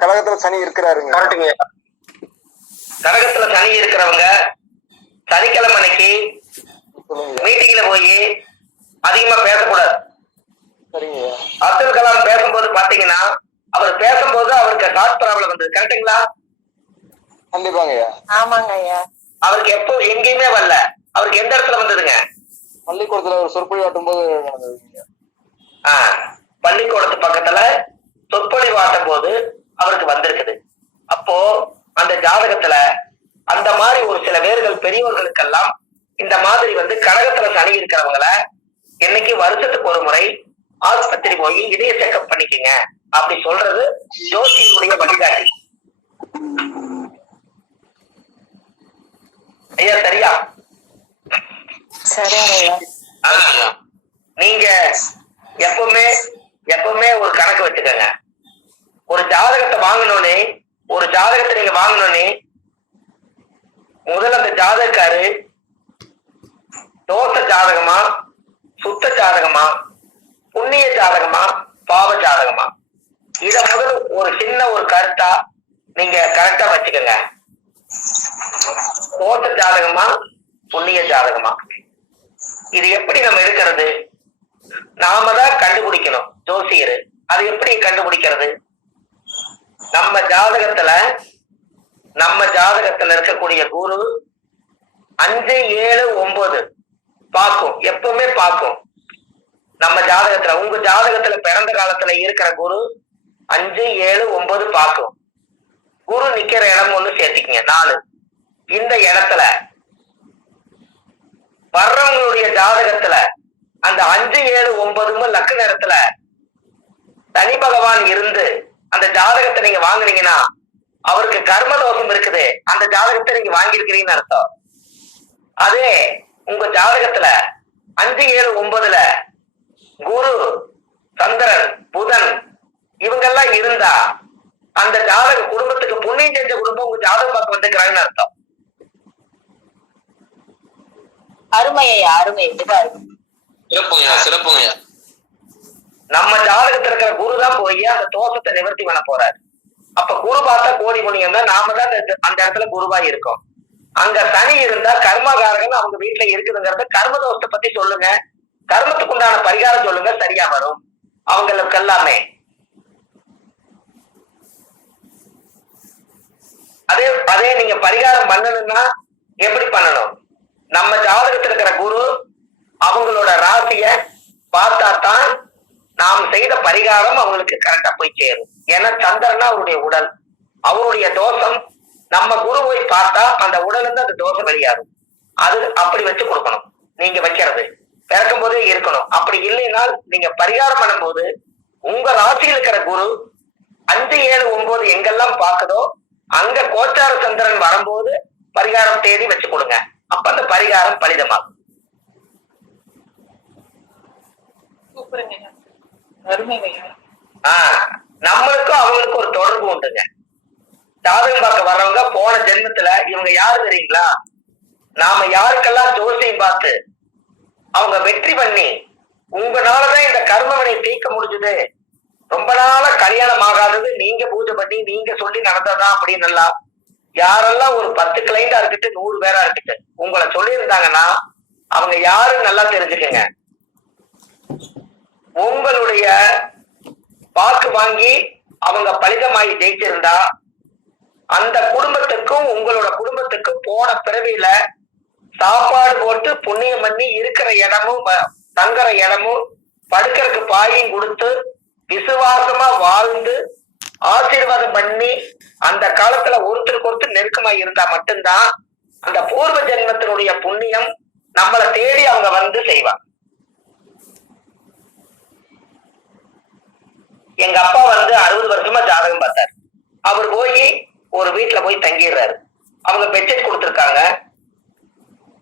கடகத்துல சனி இருக்கிறாருங்க. கடகத்துல சனி இருக்கிறவங்க சனிக்கிழமை அன்னைக்கு மீட்டிங்ல போய் அதிகமா பேசக்கூடாது. அப்துல் கலாம் பேசும்போது பாத்தீங்கன்னா அவர் பேசும்போது அவருக்கு ஹார்ட் ப்ராப்ளம் வந்தது. கரெக்டுங்களா? கண்டிப்பாங்க ஐயா. ஆமாங்க ஐயா. அவருக்கு எப்போ எங்கேயுமே வரல. அவருக்கு எந்த இடத்துல வந்ததுங்க? பள்ளிக்கூடத்துல ஒரு சொற்பொழிவாட்டும் போது நடந்ததுங்க. பள்ளிக்கூடத்து பக்கத்துல சொற்பொழிவாட்டும் போது அவருக்கு வந்திருக்குது. அப்போ அந்த ஜாதகத்துல அந்த மாதிரி ஒரு சில பேர்கள் பெரியவர்களுக்கெல்லாம் இந்த மாதிரி கடகத்துல சனி இருக்கிறவங்கள என்னைக்கு வருஷத்துக்கு ஒரு முறை ஆஸ்பத்திரி போய் இதய செக்அப் பண்ணிக்கங்க அப்படி சொல்றது ஜோசியனுடைய வழிகாட்டி. ஐயா சரியா? நீங்க எப்பவுமே ஒரு கணக்கு வச்சுக்கோங்க. ஒரு ஜாதகத்தை வாங்கணும்னே நீங்க வாங்கணும்னே முதல்ல அந்த ஜாதகக்காரு தோச ஜாதகமா, சுத்த ஜாதகமா, புண்ணிய ஜாதகமா, பாவ ஜாதகமா, இத முதல் ஒரு சின்ன ஒரு கருத்தா நீங்க கரெக்டா வச்சுக்கோங்க. தோச ஜாதகமா, புண்ணிய ஜாதகமா, இது எப்படி நம்ம எடுக்கிறது? நாம தான் கண்டுபிடிக்கணும். ஜோசியர் அது எப்படி கண்டுபிடிக்கிறது? நம்ம ஜாதகத்துல இருக்கக்கூடிய குரு 5, 7, 9 பார்க்கும். எப்பவுமே பார்க்கும். நம்ம ஜாதகத்துல உங்க ஜாதகத்துல பிறந்த காலத்துல இருக்கிற குரு 5, 7, 9 பார்க்கும். குரு நிக்கிற இடம் ஒண்ணு சேர்த்துக்கீங்க 4. இந்த இடத்துல வர்றவங்களுடைய ஜாதகத்துல அந்த 5, 7, 9 லக்கு நேரத்துல சனி பகவான் இருந்து அந்த ஜாதகத்தை நீங்க வாங்குனீங்கன்னா அவருக்கு கர்ம தோஷம் இருக்குது. அந்த ஜாதகத்தை நீங்க வாங்கியிருக்கிறீங்கன்னு அர்த்தம். அதே உங்க ஜாதகத்துல 5, 7, 9 குரு, சந்திரன், புதன் இவங்கெல்லாம் இருந்தா அந்த ஜாதக குடும்பத்துக்கு புண்ணியம் செஞ்ச குடும்பம் உங்க ஜாதகம் பார்க்க வந்துக்கிறாங்கன்னு அர்த்தம். அருமையா அருமை. சிறப்புங்க. நம்ம ஜாதகத்துல இருக்கிற குரு தான் போய் அந்த தோஷத்தை நிவர்த்தி பண்ண போறாரு. அப்ப குரு பார்த்தா கோடி புண்ணியம் தான். நாம தான் அந்த இடத்துல குருவா இருக்கோம். அங்க சனி இருந்தா கர்மகாரகன் அவங்க வீட்டுல இருக்குதுங்கிறத கர்ம தோஷத்தை பத்தி சொல்லுங்க. கர்மத்துக்கு உண்டான பரிகாரம் சொல்லுங்க, சரியா வரும் அவங்களுக்கு எல்லாமே. அதே நீங்க பரிகாரம் பண்ணணும்னா எப்படி பண்ணணும்? நம்ம ஜாதகத்துல இருக்கிற குரு அவங்களோட ராசிய பார்த்தா தான் நாம் செய்த பரிகாரம் அவங்களுக்கு கரெக்டா போய் சேரும். ஏன்னா சந்திரனா அவருடைய உடல், அவருடைய தோஷம் நம்ம குரு போய் பார்த்தா அந்த உடல் இருந்து அந்த தோஷம் வெளியாகும். அது அப்படி வச்சு கொடுக்கணும். நீங்க வைக்கிறது பிறக்கும் போதே இருக்கணும். அப்படி இல்லைனால் நீங்க பரிகாரம் பண்ணும் போது உங்க ராசியில் இருக்கிற குரு 5, 7, 9 எங்கெல்லாம் பார்க்குதோ அங்க கோச்சார சந்திரன் வரும்போது பரிகாரம் தேடி வச்சு கொடுங்க. அப்ப அந்த பரிகாரம் பலிதமாகும். நம்மளுக்கும் அவங்களுக்கும் ஒரு தொடர்பு உண்டுங்க. ஜாதகம் பார்க்க வர்றவங்க போன ஜென்மத்துல இவங்க யாரு தெரியுங்களா? நாம யாருக்கெல்லாம் ஜோசியம் பார்த்து அவங்க வெற்றி பண்ணி உங்களாலதான் இந்த கர்மவினை தீர்க்க முடிஞ்சது, ரொம்ப நாளா கல்யாணம் ஆகாதது நீங்க பூஜை பண்ணி நீங்க சொல்லி நடந்ததா அப்படின்னு எல்லாம் யாரெல்லாம் ஒரு 10 கிளைண்டா இருக்கட்டு 100 பேரா இருக்கட்டு உங்களை சொல்லியிருந்தாங்கன்னா அவங்க யாருன்னு நல்லா தெரிஞ்சுக்கங்க. உங்களுடைய வாக்கு வாங்கி அவங்க பலிதமாகி ஜெயிச்சிருந்தா அந்த குடும்பத்துக்கும் உங்களோட குடும்பத்துக்கும் போன பிறவியில சாப்பாடு போட்டு புண்ணியம் பண்ணி இருக்கிற இடமும் தங்குற இடமும் படுக்கிறதுக்கு பாயும் கொடுத்து விசுவாசமா வாழ்ந்து ஆசீர்வாதம் பண்ணி அந்த காலத்துல ஒருத்தருக்கு ஒருத்தர் நெருக்கமா இருந்தா மட்டும்தான் அந்த பூர்வ ஜென்மத்தினுடைய புண்ணியம் நம்மளை தேடி அவங்க வந்து செய்வாங்க. எங்க அப்பா 60 வருஷமா ஜாதகம் பார்த்தாரு. அவர் போய் ஒரு வீட்டுல போய் தங்கிடுறாரு. அவங்க பெட்ஷீட் கொடுத்துருக்காங்க,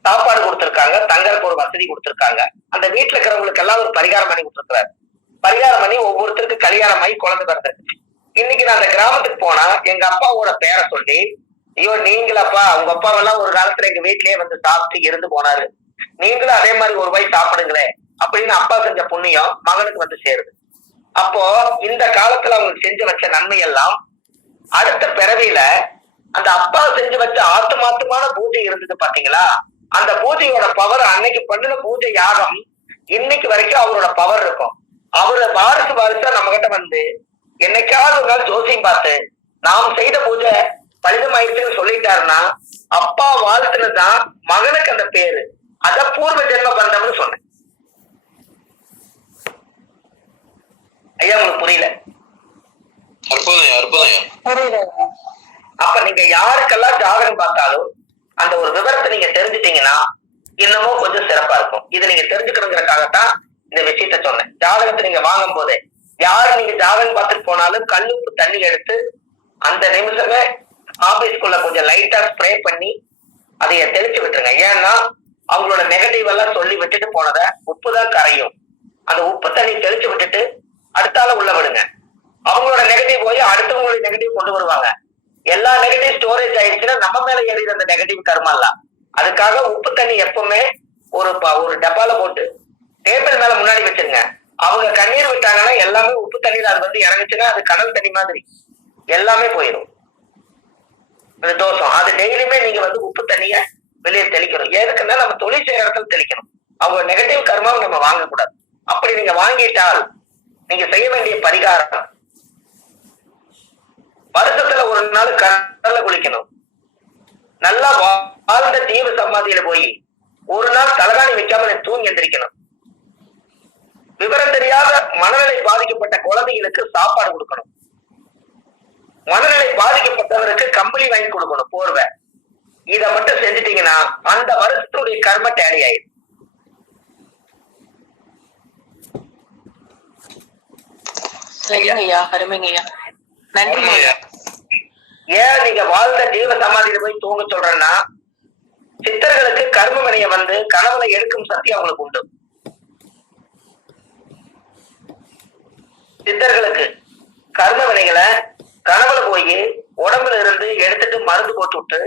சாப்பாடு கொடுத்துருக்காங்க, தங்கறதுக்கு ஒரு வசதி கொடுத்துருக்காங்க. அந்த வீட்டுல இருக்கிறவங்களுக்கு எல்லாம் ஒரு பரிகாரம் பண்ணி கொடுத்துருக்காரு. பரிகாரம் பண்ணி ஒவ்வொருத்தருக்கு கல்யாணம் ஆகி குழந்தை பிறந்திருக்கு. இன்னைக்கு நான் அந்த கிராமத்துக்கு போனா எங்க அப்பாவோட பேரை சொல்லி, ஐயோ நீங்களாப்பா, உங்க அப்பாவெல்லாம் ஒரு காலத்துல எங்க வீட்லயே வந்து சாப்பிட்டு இருந்து போனாரு, நீங்களும் அதே மாதிரி ஒரு வாய் சாப்பிடுங்களேன் அப்படின்னு அப்பா செஞ்ச புண்ணியம் மகனுக்கு வந்து சேருது. அப்போ இந்த காலத்துல அவங்க செஞ்சு வச்ச நன்மை எல்லாம் அடுத்த பிறவியில அந்த அப்பா செஞ்சு வச்ச ஆத்துமாத்துமான பூஜை இருந்தது பாத்தீங்களா, அந்த பூஜையோட பவர் அன்னைக்கு பண்ணின பூஜை யாகம் இன்னைக்கு வரைக்கும் அவரோட பவர் இருக்கும். அவரு வாரிசா நம்ம கிட்ட வந்து என்னைக்காவது ஒரு நாள் ஜோசியம் பார்த்து நாம் செய்த பூஜை பலிதமாயிடுச்சுன்னு சொல்லிட்டாருன்னா அப்பா வாழ்த்துனதுதான் மகனுக்கு அந்த பேரு. அத பூர்வ ஜென்ம பந்தம்னு சொன்னேன். ஐயா உங்களுக்கு புரியல? அப்ப நீங்க யாருக்கெல்லாம் ஜாதகம் பார்த்தாலும் அந்த ஒரு விவரத்தை நீங்க தெரிஞ்சுட்டீங்கன்னா இன்னமும் கொஞ்சம் சிறப்பா இருக்கும். இதை நீங்க தெரிஞ்சுக்கணுங்கிறதுக்காகத்தான் இந்த விஷயத்த சொன்னேன். ஜாதகத்தை நீங்க வாங்கும் போதே யாரு நீங்க ஜாதகம் பார்த்துட்டு போனாலும் கல்லுப்பு தண்ணி எடுத்து அந்த நிமிஷமே ஆபீஸ்க்குள்ள கொஞ்சம் லைட்டா ஸ்ப்ரே பண்ணி அதைய தெளிச்சு விட்டுருங்க. ஏன்னா அவங்களோட நெகட்டிவ் எல்லாம் சொல்லி விட்டுட்டு போனத உப்பு தான் கரையும். அந்த உப்பு தண்ணி தெளிச்சு விட்டுட்டு அடுத்தால உள்ள விடுங்க. அவங்களோட நெகட்டிவ் போய் அடுத்தவங்களோட நெகட்டிவ் கொண்டு வருவாங்க. எல்லா நெகட்டிவ் ஸ்டோரேஜ் ஆயிடுச்சுன்னா நம்ம மேல ஏறிற அந்த நெகட்டிவ் கர்மாலாம். அதுக்காக உப்பு தண்ணி எப்பவுமே ஒரு டப்பால போட்டு டேபிள் மேல முன்னாடி வச்சிருங்க. அவங்க கண்ணீர் விட்டாங்கன்னா எல்லாமே உப்பு தண்ணீர் அது வந்து இறங்குச்சுன்னா அது கடல் தண்ணி மாதிரி எல்லாமே போயிடும். அந்த தோஷம் அது டெய்லியுமே நீங்க வந்து உப்பு தண்ணிய வெளியே தெளிக்கணும். எதுக்குன்னா நம்ம தொழில் செய்யற இடத்துல தெளிக்கணும். அவங்க நெகட்டிவ் கர்மாவை நம்ம வாங்கக்கூடாது. அப்படி நீங்க வாங்கிட்டால் நீங்க செய்ய வேண்டிய பரிகாரம், வருஷத்துல ஒரு நாள் கடல்ல குளிக்கணும். நல்லா வாழ்ந்த தீவு சமாதியில போய் ஒரு நாள் தலகாணி வைக்காம தூங்கி எந்திரிக்கணும். விவரம் தெரியாத மனநிலை பாதிக்கப்பட்ட குழந்தைகளுக்கு சாப்பாடு கொடுக்கணும். மனநிலை பாதிக்கப்பட்டவருக்கு கம்பளி வாங்கி கொடுக்கணும், போர்வை. இத மட்டும் செஞ்சுட்டீங்கன்னா அந்த வருஷத்துடைய கர்ம டேலி ஆயிடும். நன்றி. ஏன் நீங்க வாழ்ந்த ஜீவ சமாதியில போய் தூங்க சொல்றேன்னா சித்தர்களுக்கு கர்ம வினைய வந்து கனவுல எடுக்கும் சக்தி அவங்களுக்கு உண்டு. சித்தர்களுக்கு கர்ம வினைகளை கனவுல போய் உடம்புல இருந்து எடுத்துட்டு மருந்து போட்டு விட்டு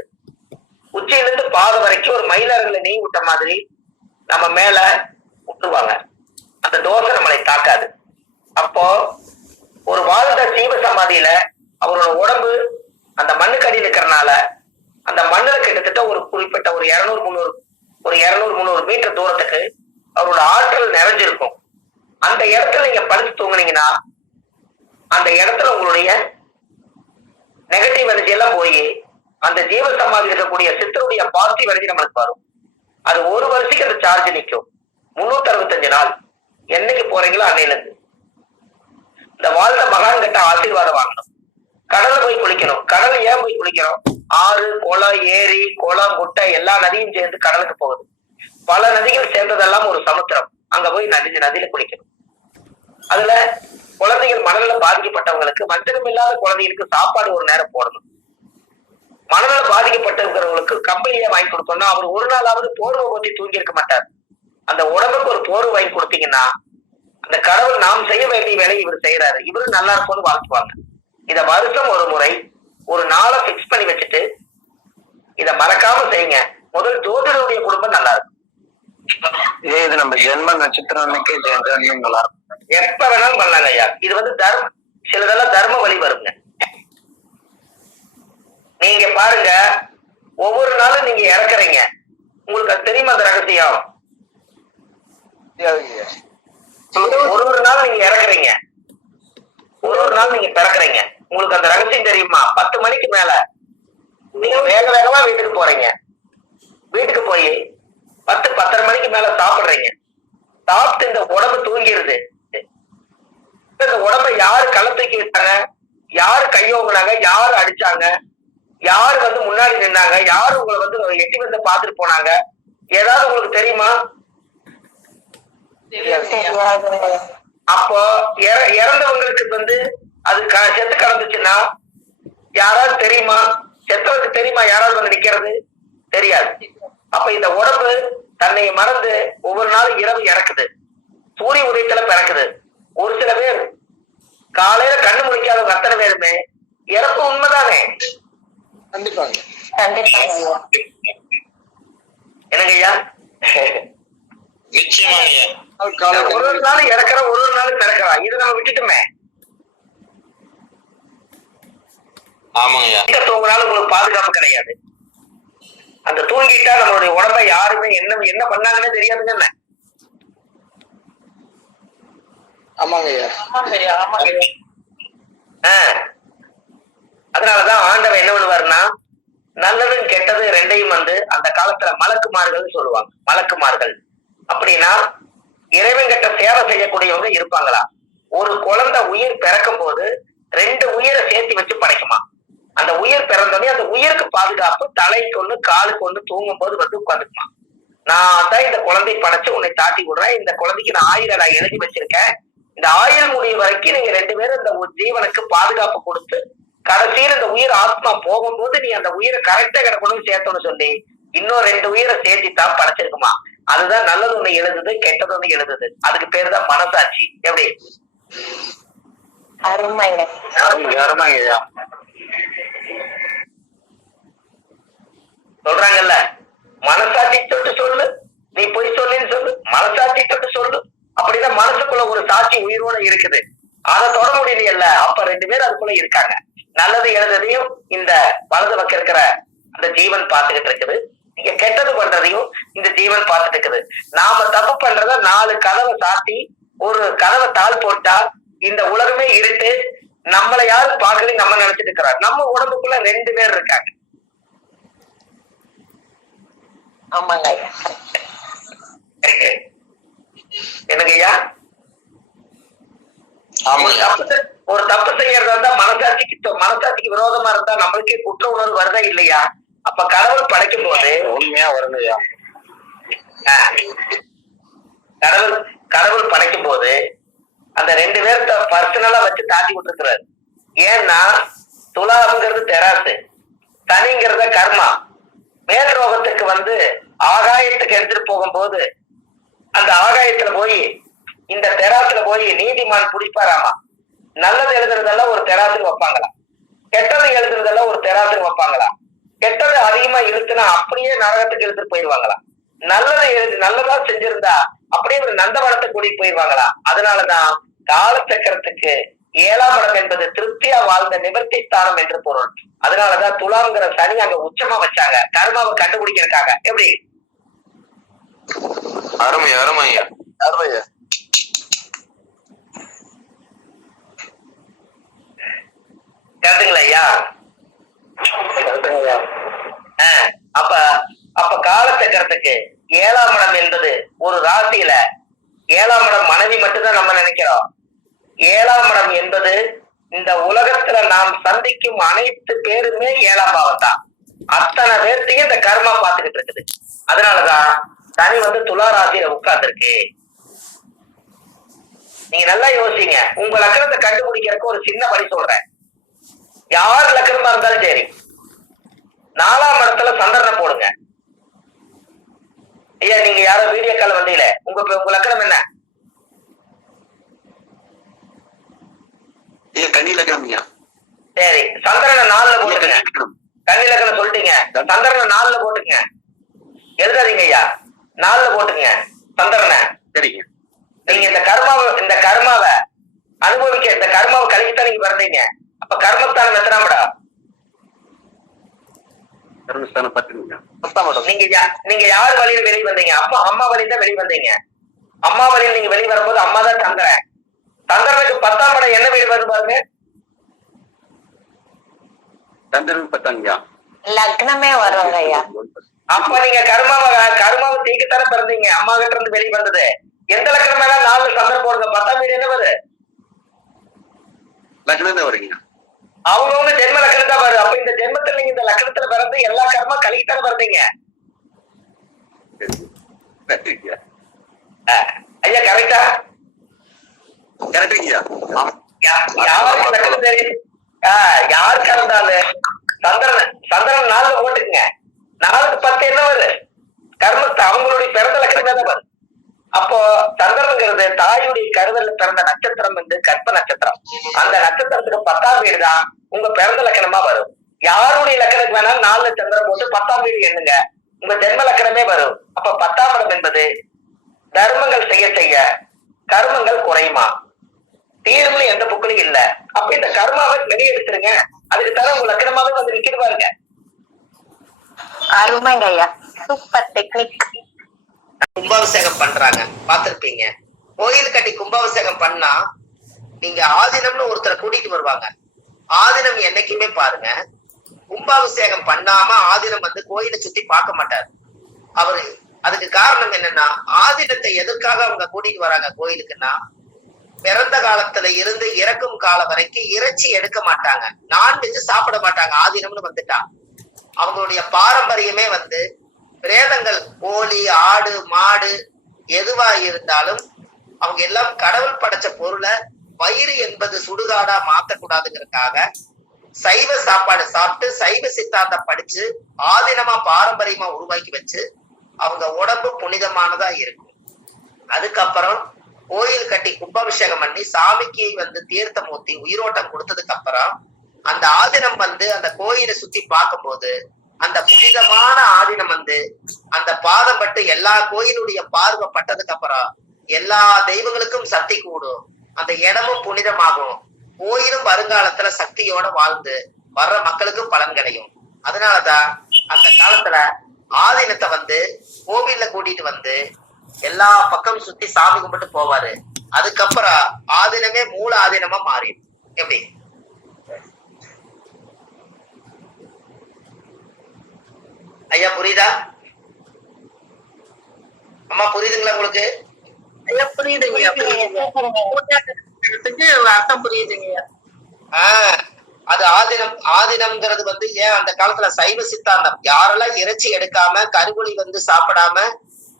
உச்சியிலிருந்து பாதம் வரைக்கும் ஒரு மயிலாறுகளை நெய் விட்ட மாதிரி நம்ம மேல விட்டுருவாங்க. அந்த தோசை நம்மளை தாக்காது. அப்போ ஒரு வாழ்ந்த ஜீவ சமாதியில அவரோட உடம்பு அந்த மண்ணுக்கடியில் இருக்கிறனால அந்த மண்ணுல கிட்டத்தட்ட ஒரு குறிப்பிட்ட ஒரு 200-300 மீட்டர் தூரத்துக்கு அவரோட ஆற்றல் நிறைஞ்சிருக்கும். அந்த இடத்துல நீங்க படுத்து தூங்குனீங்கன்னா அந்த இடத்துல உங்களுடைய நெகட்டிவ் எனர்ஜி எல்லாம் போய் அந்த ஜீவ சமாதி இருக்கக்கூடிய சித்தருடைய பாசிட்டிவ் எனர்ஜி நம்மளுக்கு வரும். அது ஒரு வருஷத்துக்கு அந்த சார்ஜ் நிற்கும். 365 நாள். என்னைக்கு போறீங்களோ அன்னையில இருந்து இந்த வாழ்ந்த மகான் கிட்ட ஆசீர்வாதம் வாங்கணும். கடல்ல போய் குளிக்கணும். கடல்ல ஏன் போய் குளிக்கிறோம்? ஆறு, குளம், ஏரி, குளம், குட்டை எல்லா நதியும் சேர்ந்து கடலுக்கு போகுது. பல நதிகள் சேர்ந்ததெல்லாம் ஒரு சமுத்திரம். அங்க போய் நதியில குளிக்கணும். அதுல குழந்தைகள் மனநல பாதிக்கப்பட்டவங்களுக்கு, வஞ்சகம் இல்லாத குழந்தைகளுக்கு சாப்பாடு ஒரு நேரம் போடணும். மனநல பாதிக்கப்பட்டவங்களுக்கு கம்பெனியா வாங்கி கொடுக்கணும்னா அவர் ஒரு நாளாவது போர்வை போத்தி தூங்கி இருக்க மாட்டார். அந்த உடம்புக்கு ஒரு போர்வை வாங்கி கொடுத்தீங்கன்னா அந்த கடவுள் நாம் செய்ய வேண்டிய வேலையை இவர் செய்யறாரு, இவரு நல்லா இருக்கும்னு வாழ்த்துவாங்க. இத வருஷம் ஒரு முறை ஒரு நாளை பிக்ஸ் பண்ணி வச்சுட்டு இத மறக்காம செய்யுங்க. முதல் ஜோதிடருடைய குடும்பம் நல்லா இருக்கும். இது நம்ம ஜென்ம நட்சத்திரம் நல்லா இருக்கும். எப்ப வேணாலும் பண்ணலாங்க ஐயா. இது வந்து சிலதெல்லாம் தர்ம வழி வருங்க. நீங்க பாருங்க, ஒவ்வொரு நாளும் நீங்க இறக்குறீங்க. உங்களுக்கு அது தெரியுமா அந்த ரகசியம்? ஒரு நாள் நீங்க இறக்குறீங்க, ஒரு நாள் நீங்க பிறக்குறீங்க. உங்களுக்கு அந்த ரகசியம் தெரியுமா? 10 மணிக்கு மேல நீங்க வேக வேகமா வீட்டுக்கு போறீங்க. வீட்டுக்கு போய் 10-10:30 மணிக்கு மேல சாப்பிடுறீங்க. சாப்பிட்டு இந்த உடம்பு தூங்கிடுது. இந்த உடம்பை யாரு களை தூக்கி விட்டாங்க, யாரு கையோங்கினாங்க, யாரு அடிச்சாங்க, யாரு வந்து முன்னாடி நின்னாங்க, யாரு உங்களை வந்து எட்டி வந்து பாத்துட்டு போனாங்க, ஏதாவது உங்களுக்கு தெரியுமா? அப்போ இறந்தவங்களுக்கு வந்து அது செத்து கலந்துச்சுன்னா யாராவது தெரியுமா? செத்தவருக்கு தெரியுமா யாராவது வந்து நிக்கிறது? தெரியாது. அப்ப இந்த உடம்பு தன்னை மறந்து ஒவ்வொரு நாளும் இரவு இறக்குது, சூரிய உதயத்துல பிறக்குது. ஒரு சில பேர் காலையில கண்ணு முடிக்காதவங்க அத்தனை பேருமே இறப்பு உண்மைதானே? கண்டிப்பாங்க. என்னங்க ஐயா? நிச்சயமாங்க ஐயா. ஒரு ஒரு நாள் இறக்குற, ஒரு ஒரு நாள் பிறக்கிறா. இது நம்ம விட்டுட்டுமே. ஆமாங்க ஐயா. தூங்கினாலும் உங்களுக்கு பாதுகாப்பு கிடையாது. அந்த தூங்கிட்டா நம்மளுடைய உடம்பை யாருமே என்ன என்ன பண்ணாங்கன்னே தெரியாதுங்க. என்ன ஆமாங்க ஐயா. அதனாலதான் ஆண்டவன் என்ன பண்ணுவாருன்னா, நல்லதும் கெட்டது ரெண்டையும் வந்து அந்த காலத்துல மலக்குமார்கள் சொல்லுவாங்க. மலக்குமார்கள் அப்படின்னா இறைவன் கிட்ட சேவை செய்யக்கூடியவங்க இருப்பாங்களா. ஒரு குழந்தை உயிர் பிறக்கும் போது 2 உயிரை சேர்த்து வச்சு படைக்குமா. அந்த உயிர் பிறந்தோடனே அந்த உயிருக்கு பாதுகாப்பு தலைக்கு ஒண்ணு காலுக்கு ஒண்ணு தூங்கும் போது வந்து உட்காந்துக்குமா. நான் தான் இந்த குழந்தை படைச்சு உன்னை தாட்டி விடுறேன். இந்த குழந்தைக்கு நான் 1000 நான் எழுதி வச்சிருக்கேன். இந்த ஆயுள் முடியும் வரைக்கும் நீங்க 2 பேரும் இந்த ஜீவனுக்கு பாதுகாப்பு கொடுத்து கடைசியில் இந்த உயிர் ஆத்மா போகும்போது நீ அந்த உயிரை கரெக்டா கிடக்கணும்னு சேர்த்தோன்னு சொல்லி இன்னும் 2 உயிரை சேர்த்தித்தான் படைச்சிருக்குமா. அதுதான் நல்லது ஒண்ணு எழுதுது, கெட்டது ஒண்ணு எழுதுது. அதுக்கு பேரு தான் மனசாட்சி. எப்படி? அருமைங்க. அருமைங்க ஐயா. சொல்றாங்கல்ல, மனசாட்சி தொட்டு சொல்லு, நீ பொய் சொல்லுன்னு சொல்லு, மனசாட்சி தொட்டு சொல்லு. அப்படிதான் மனசுக்குள்ள ஒரு சாட்சி உயிரோட இருக்குது. அதை தொட முடியலையல்ல, அப்ப 2 பேர் அதுக்குள்ள இருக்காங்க. நல்லது எழுதுறதையும் இந்த வலது பக்கம் இருக்கிற அந்த ஜீவன் பார்த்துக்கிட்டு இருக்குது. நீங்க கெட்டது பண்றதையும் இந்த ஜீவன் பார்த்துட்டு இருக்குது. நாம தப்பு பண்றத 4 கதவை சாத்தி ஒரு கதவை தாள் போட்டா இந்த உலகமே இருட்டு. நம்மளை யாரும் பார்க்கல நம்ம நினைச்சிட்டு இருக்கிறோம். நம்ம உடம்புக்குள்ள 2 பேர் இருக்காங்க. ஆமாங்க ஐயா. எனக்கு ஐயா, ஒரு தப்பு செய்யறதா இருந்தா மனசாட்சிக்கு விரோதமா இருந்தா நம்மளுக்கே குற்ற உணர்வு வருதா இல்லையா? அப்ப கடவுள் படைக்கும் போது உண்மையா வருங்க ஐயா. கடவுள் படைக்கும் போது அந்த 2 பேர்த்த பர்சனலா வச்சு தாட்டி விட்டுருக்கிறாரு. ஏன்னா துலாம்ங்கிறது தெராசு, சனிங்கிறத கர்மா. மேல் ரோகத்துக்கு வந்து ஆகாயத்துக்கு எடுத்துட்டு போகும்போது அந்த ஆகாயத்துல போய் இந்த தெராசுல போய் நீதிமான் பிடிப்பாராமா. நல்லது எழுதுறதெல்லாம் ஒரு தெராசுக்கு வைப்பாங்களா, கெட்டது எழுதுறதெல்லாம் ஒரு தெராசுக்கு வைப்பாங்களா. கெட்டது அதிகமா இழுத்துனா அப்படியே நரகத்துக்கு எடுத்துட்டு போயிடுவாங்களா. நல்லதா செஞ்சிருந்தா அப்படியே ஒரு நந்தவனத்தை கூட்டிட்டு போயிடுவாங்களா. அதனாலதான் காலச்சக்கரத்துக்கு 7ஆம் இடம் என்பது திருப்தியா வாழ்ந்த நிவர்த்தி ஸ்தானம் என்று பொருள். அதனாலதான் துலாம்ங்கிற சனி அங்க உச்சமா வச்சாங்க, கர்மாவை கண்டுபிடிக்கிறதுக்காக. எப்படி? அருமை அருமையா. அருமையா. கருதுங்களா ஐயா? கரெக்டுங்க ஐயா. அப்ப காலச்சக்கரத்துக்கு 7ஆம் இடம் என்பது ஒரு ராசியில 7ஆம் இடம் மனைவி மட்டும்தான் நம்ம நினைக்கிறோம். 7ஆம் இடம் என்பது இந்த உலகத்துல நாம் சந்திக்கும் அனைத்து பேருமே 7ஆம் பாவம் தான். அத்தனை பேர்த்தையும் இந்த கர்மா பார்த்துக்கிட்டு இருக்குது. அதனாலதான் சனி வந்து துலா ராசியில உட்கார்ந்துருக்கு. நீங்க நல்லா யோசிங்க. உங்க லக்கணத்தை கண்டுபிடிக்கிறதுக்கு ஒரு சின்ன வழி சொல்றேன். யார் லக்கணமா இருந்தாலும் சரி, 4ஆம் இடத்துல சந்திரனை போடுங்க. ஐயா, நீங்க யாரோ வீடியோ கால் வந்தீங்களே, உங்க லக்கணம் என்ன? கன்னி லக்கணம்யா. சரி, சந்திரனை 4ல போட்டுங்க. கன்னி லக்கணம் சொல்லிட்டீங்க, சந்திரனை 4ல போட்டுங்க. எழுதாதீங்க ஐயா, 4ல போட்டுங்க சந்திரனை. சரிங்க. நீங்க இந்த கர்மாவை அனுபவிக்க, இந்த கர்மாவை கழிச்சுதான் நீங்க பிறந்தீங்க. அப்ப கர்மஸ்தானம் எத்தனாம் இடம்? கர்மஸ்தானம் 10. நீங்க யார் வழியில வெளியே வந்தீங்க? அப்பா அம்மா வழியில தான் வெளியே வந்தீங்க. அம்மா வழியில் நீங்க வெளியே வரும்போது அம்மா தான் சந்திரன். சந்திரனுக்கு 10ஆம் இடம் என்ன வீடு வருது பாருங்க. சந்திரன் 10. லக்னமே வருங்க ஐயா. அப்ப நீங்க கர்மாவை தீக்கத்தானே பிறந்தீங்க. அம்மா கிட்ட இருந்து வெளியே வந்தது. எந்த லக்கணம் மேல 4 சந்திரன் போடுங்க. 10ஆம் வீடு என்ன வருது? லக்னம் தான் வருங்க. அவங்கவுங்க ஜென்ம லக்கணம் தான் வருது. அப்ப இந்த ஜென்மத்துல நீங்க இந்த லக்கணத்துல பிறந்து எல்லா கர்மா கழித்தானே பிறந்தீங்க. ஐயா கரெக்டா? கரெக்டுங்கய்யா. யாருக்கு லக்கணம் தெரியும்? யாருக்கா இருந்தாலும் சந்திரன் 4ல போட்டுக்குங்க. 4க்கு 10 என்ன வருது? கர்மத்தை அவங்களுடைய பிறந்த லக்கணமே தான் வருது. அப்போ சந்திரனுங்கிறது தாயுடைய கருதல்ல பிறந்த நட்சத்திரம் வந்து கற்ப நட்சத்திரம். அந்த நட்சத்திரத்துக்கு 10ஆம் வீடு தான் உங்க பிறந்த லக்கணமா வரும். யாருடைய லக்கணத்துக்கு வேணாலும் 4ல சந்திரன் போட்டு 10ஆம் வீடு எண்ணுங்க, உங்க ஜென்ம லக்கணமே வரும். அப்ப 10ஆம் இடம் என்பது தர்மங்கள் செய்ய செய்ய கர்மங்கள் குறையுமா? தீர்வுல எந்த புக்கிலும் இல்ல. அப்ப இந்த கர்மாவை வெளியே எடுத்துருங்க. அதுக்கு தர உங்க லக்கணமாவே வந்து நிக்கிட்டு பாருங்க. அருமைங்க ஐயா, சூப்பர் டெக்னிக். கும்பாபிஷேகம் பண்றாங்க, பாத்திருப்பீங்க. கோயில் கட்டி கும்பாபிஷேகம் பண்ணா நீங்க ஆதீனம்னு ஒருத்தரை கூட்டிட்டு வருவாங்க. ஆதீனம் என்னைக்குமே பாருங்க, கும்பாபிஷேகம் பண்ணாம ஆதீனம் வந்து கோயிலை சுத்தி பார்க்க மாட்டாரு அவரு. அதுக்கு காரணம் என்னன்னா, ஆதீனத்தை எதற்காக அவங்க கூட்டிட்டு வராங்க கோயிலுக்குன்னா, பிறந்த காலத்துல இருந்து இறக்கும் காலம் வரைக்கும் இறைச்சி எடுக்க மாட்டாங்க, நான்வெஜ் சாப்பிட மாட்டாங்க. ஆதீனம்னு வந்துட்டா அவங்களுடைய பாரம்பரியமே வந்து பிரேதங்கள் கோழி ஆடு மாடு எதுவா இருந்தாலும் அவங்க எல்லாம் கடவுள் படைச்ச பொருளை வயிறு என்பது சுடுகாடா மாத்தக்கூடாதுங்கிறதுக்காக சைவ சாப்பாடு சாப்பிட்டு சைவ சித்தாந்தம் படிச்சு ஆதீனமா பாரம்பரியமா உருவாக்கி வச்சு அவங்க உடம்பு புனிதமானதா இருக்கும். அதுக்கப்புறம் கோயில் கட்டி கும்பாபிஷேகம் பண்ணி சாமிக்கு வந்து தீர்த்தம் ஊத்தி உயிரோட்டம் கொடுத்ததுக்கு அப்புறம் அந்த ஆதீனம் வந்து அந்த கோயிலை சுத்தி பார்க்கும்போது அந்த புனிதமான ஆதீனம் வந்து அந்த பாதம் பட்டு எல்லா கோயிலுடைய பார்வை பட்டதுக்கு அப்புறம் எல்லா தெய்வங்களுக்கும் சக்தி கூடும், அந்த இடமும் புனிதமாகும், கோயிலும் வருங்காலத்துல சக்தியோட வாழ்ந்து வர்ற மக்களுக்கும் பலன் கிடைக்கும். அதனாலதான் அந்த காலத்துல ஆதீனத்தை வந்து கோவில்ல கூட்டிட்டு வந்து எல்லா பக்கம் சுத்தி சாமி கும்பிட்டு போவாரு. அதுக்கப்புறம் ஆதீனமே மூல ஆதீனமா மாறிடும். எப்படி ஐயா புரியுதா? அம்மா புரியுதுங்களா உங்களுக்கு? ஐயா புரியுதுங்க, அர்த்தம் புரியுதுங்க. அது ஆதீனம். ஆதீனம்ங்கிறது வந்து ஏன் அந்த காலத்துல சைவ சித்தாந்தம், யாரெல்லாம் இறைச்சி எடுக்காம கருவொளி வந்து சாப்பிடாம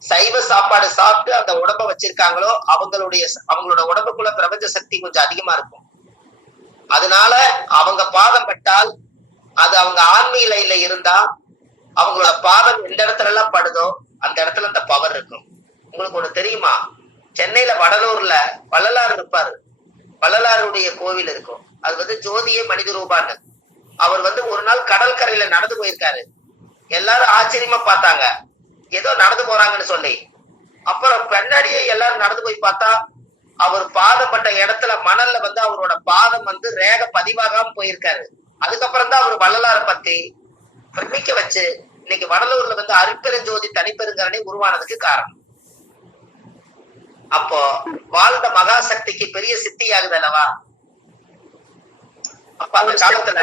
சைவ சாப்பாடு சாப்பிட்டு அந்த உடம்ப வச்சிருக்காங்களோ அவங்களோட உடம்புக்குள்ள பிரபஞ்ச சக்தி கொஞ்சம் அதிகமா இருக்கும். அதனால அவங்க பாதம் பட்டால் அது அவங்க ஆன்மீக நிலையில இருந்தா அவங்களோட பாதம் எந்த இடத்துல எல்லாம் படுதோ அந்த இடத்துல அந்த பவர் இருக்கும். உங்களுக்கு ஒண்ணு தெரியுமா? சென்னையில வடலூர்ல வள்ளலார் இருப்பாரு. வள்ளலாருடைய கோவில் இருக்கும். அது வந்து ஜோதியே மனித ரூபான்னு. அவர் வந்து ஒரு நாள் கடல் கரையில நடந்து போயிருக்காரு. எல்லாரும் ஆச்சரியமா பார்த்தாங்க, ஏதோ நடந்து போறாங்கன்னு சொல்லி. அப்புறம் பின்னாடியே எல்லாரும் நடந்து போய் பார்த்தா அவர் பாதப்பட்ட இடத்துல மணல்ல வந்து அவரோட பாதம் வந்து ரேக பதிவாகாம போயிருக்காரு. அதுக்கப்புறம் தான் அவர் வள்ளலாரை பத்தி பிரமிக்க வச்சு இன்னைக்கு வடலூர்ல வந்து அருட்பெருஞ்சோதி தனிப்பெருங்கரணை உருவானதுக்கு காரணம். அப்போ வாழ்ந்த மகாசக்திக்கு பெரிய சித்தி ஆகுது அல்லவா? அப்ப அந்த காலத்துல